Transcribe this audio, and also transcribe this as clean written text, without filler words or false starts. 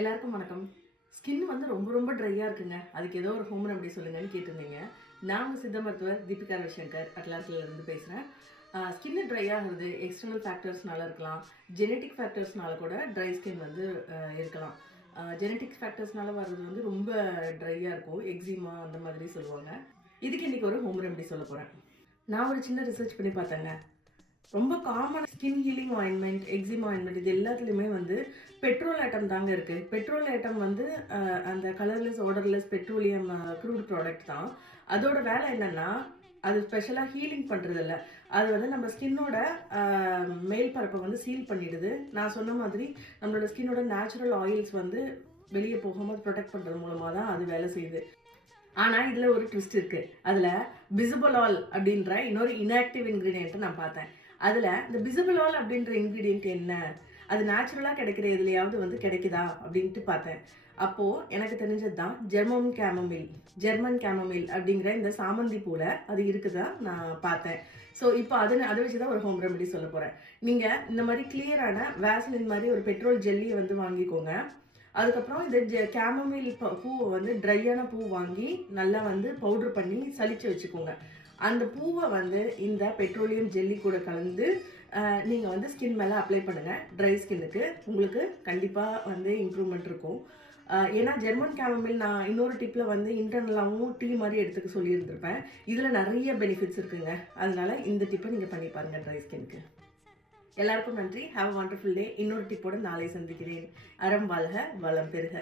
எல்லாருக்கும் வணக்கம். ஸ்கின் வந்து ரொம்ப ரொம்ப ட்ரையாக இருக்குங்க. அதுக்கு ஏதோ ஒரு ஹோம் ரெமடி சொல்லுங்கன்னு கேட்டிருந்தீங்க. நான் உங்கள் சித்த மருத்துவர் தீபிகா ரவிசங்கர் அட்லாஸ்லேருந்து பேசுகிறேன். ஸ்கின்னு ட்ரை ஆகுறது எக்ஸ்டர்னல் ஃபேக்டர்ஸ்னால இருக்கலாம். ஜெனட்டிக் ஃபேக்டர்ஸ்னால கூட ட்ரை ஸ்கின் வந்து இருக்கலாம். ஜெனட்டிக் ஃபேக்டர்ஸ்னால வர்றது வந்து ரொம்ப ட்ரையாக இருக்கும். எக்ஸிமா அந்த மாதிரி சொல்லுவாங்க. இதுக்கு இன்றைக்கி ஒரு ஹோம் ரெமடி சொல்ல போகிறேன். நான் ஒரு சின்ன ரிசர்ச் பண்ணி பார்த்தேங்க. ரொம்ப common skin healing ointment, eczema ointment இது எல்லாத்துலேயுமே வந்து பெட்ரோல் ஐட்டம் தாங்க இருக்குது. பெட்ரோல் ஐட்டம் வந்து அந்த colourless odourless petroleum crude product தான். அதோட வேலை என்னென்னா அது ஸ்பெஷலாக ஹீலிங் பண்ணுறதில்ல. அது வந்து நம்ம ஸ்கின்னோட மேல் பரப்பை வந்து சீல் பண்ணிடுது. நான் சொன்ன மாதிரி நம்மளோட ஸ்கின்னோட நேச்சுரல் ஆயில்ஸ் வந்து வெளியே போகாமல் ப்ரொடெக்ட் பண்ணுறது மூலமாக தான் அது வேலை செய்யுது. ஆனால் இதில் ஒரு ட்விஸ்ட் இருக்குது. அதில் பிசிபலால் அப்படின்ற இன்னொரு இன்ஆக்டிவ் இன்க்ரீடியண்ட்டை நான் பார்த்தேன். அதில் இந்த பிசிபலால் அப்படின்ற இன்க்ரீடியண்ட் என்ன, அது நேச்சுரலாக கிடைக்கிற எதுலையாவது வந்து கிடைக்குதா அப்படின்ட்டு பார்த்தேன். அப்போது எனக்கு தெரிஞ்சது தான் ஜெர்மன் கேமமில் அப்படிங்கிற இந்த சாமந்தி பூவில் அது இருக்குதா நான் பார்த்தேன். ஸோ இப்போ அதை வச்சு தான் ஒரு ஹோம் ரெமடி சொல்ல போகிறேன். நீங்கள் இந்த மாதிரி கிளியரான வேஸ்லின் மாதிரி ஒரு பெட்ரோல் ஜெல்லியை வந்து வாங்கிக்கோங்க. அதுக்கப்புறம் இந்த கேமமில் பூவை வந்து ட்ரையான பூ வாங்கி நல்லா வந்து பவுட்ரு பண்ணி சலிச்சு வச்சுக்கோங்க. அந்த பூவை வந்து இந்த பெட்ரோலியம் ஜெல்லி கூட கலந்து நீங்கள் வந்து ஸ்கின் மேலே அப்ளை பண்ணுங்கள். ட்ரை ஸ்கின்னுக்கு உங்களுக்கு கண்டிப்பாக வந்து இம்ப்ரூவ்மெண்ட் இருக்கும். ஏன்னா ஜெர்மன் கேமமில் நான் இன்னொரு டிப்பில் வந்து இன்டர்னலாகவும் டீ மாதிரி எடுத்துக்க சொல்லியிருந்திருப்பேன். இதில் நிறைய பெனிஃபிட்ஸ் இருக்குங்க. அதனால இந்த டிப்பை நீங்கள் பண்ணி பாருங்கள் ட்ரை ஸ்கின்க்கு. எல்லாருக்கும் நன்றி. ஹாவ் அ வண்டர்ஃபுல் டே. இன்னொரு டிப்போட நாளை சந்திக்கிறேன். அறம் வாழ்க, வளம் பெறுக.